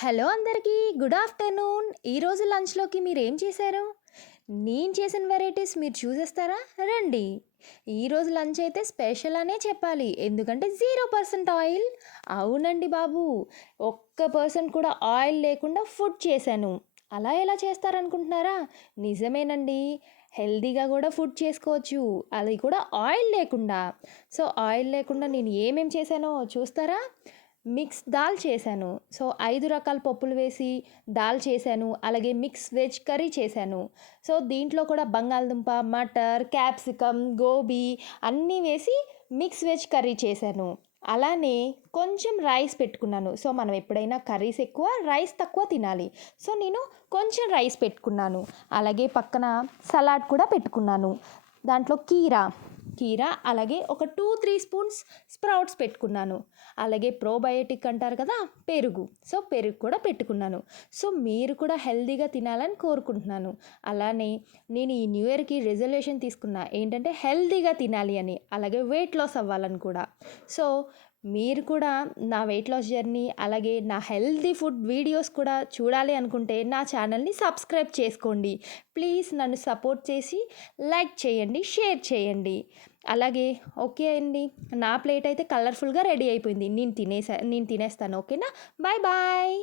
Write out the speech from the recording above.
Hello అందరికీ good afternoon. ఈరోజు లంచ్లోకి మీరు ఏం చేశారు? నేను చేసిన వెరైటీస్ మీరు చూసేస్తారా? రండి. ఈరోజు లంచ్ అయితే స్పెషల్ అనే చెప్పాలి, ఎందుకంటే 0% ఆయిల్. అవునండి బాబు, ఒక్క పర్సెంట్ కూడా ఆయిల్ లేకుండా ఫుడ్ చేశాను. అలా ఎలా చేస్తారనుకుంటున్నారా? నిజమేనండి, హెల్దీగా కూడా ఫుడ్ చేసుకోవచ్చు, అది కూడా ఆయిల్ లేకుండా. సో ఆయిల్ లేకుండా నేను ఏమేం చేశానో చూస్తారా? మిక్స్ దాల్ చేశాను. సో 5 రకాల పప్పులు వేసి దాల్ చేశాను. అలాగే మిక్స్ వెజ్ కర్రీ చేశాను. సో దీంట్లో కూడా బంగాళదుంప, మటర్, క్యాప్సికమ్, గోబీ అన్నీ వేసి మిక్స్ వెజ్ కర్రీ చేశాను. అలానే కొంచెం రైస్ పెట్టుకున్నాను. సో మనం ఎప్పుడైనా కర్రీస్ ఎక్కువ రైస్ తక్కువ తినాలి. సో నేను కొంచెం రైస్ పెట్టుకున్నాను. అలాగే పక్కన సలాడ్ కూడా పెట్టుకున్నాను. దాంట్లో కీరా అలాగే ఒక 2-3 స్పూన్స్ స్ప్రౌట్స్ పెట్టుకున్నాను. అలాగే ప్రోబయోటిక్ అంటారు కదా, పెరుగు. సో పెరుగు కూడా పెట్టుకున్నాను. సో మీరు కూడా హెల్తీగా తినాలని కోరుకుంటున్నాను. అలానే నేను ఈ న్యూ ఇయర్కి రెజల్యూషన్ తీసుకున్నా, ఏంటంటే హెల్తీగా తినాలి అని, అలాగే వెయిట్ లాస్ అవ్వాలని కూడా. సో మీరు కూడా నా వెయిట్ లాస్ జర్నీ అలాగే నా హెల్తీ ఫుడ్ వీడియోస్ కూడా చూడాలి అనుకుంటే నా ఛానల్ని సబ్స్క్రైబ్ చేసుకోండి. ప్లీజ్ నన్ను సపోర్ట్ చేసి లైక్ చేయండి, షేర్ చేయండి. అలాగే ఓకే అండి, నా ప్లేట్ అయితే కలర్ఫుల్గా రెడీ అయిపోయింది. నేను తినేస్తాను. ఓకేనా? Bye bye.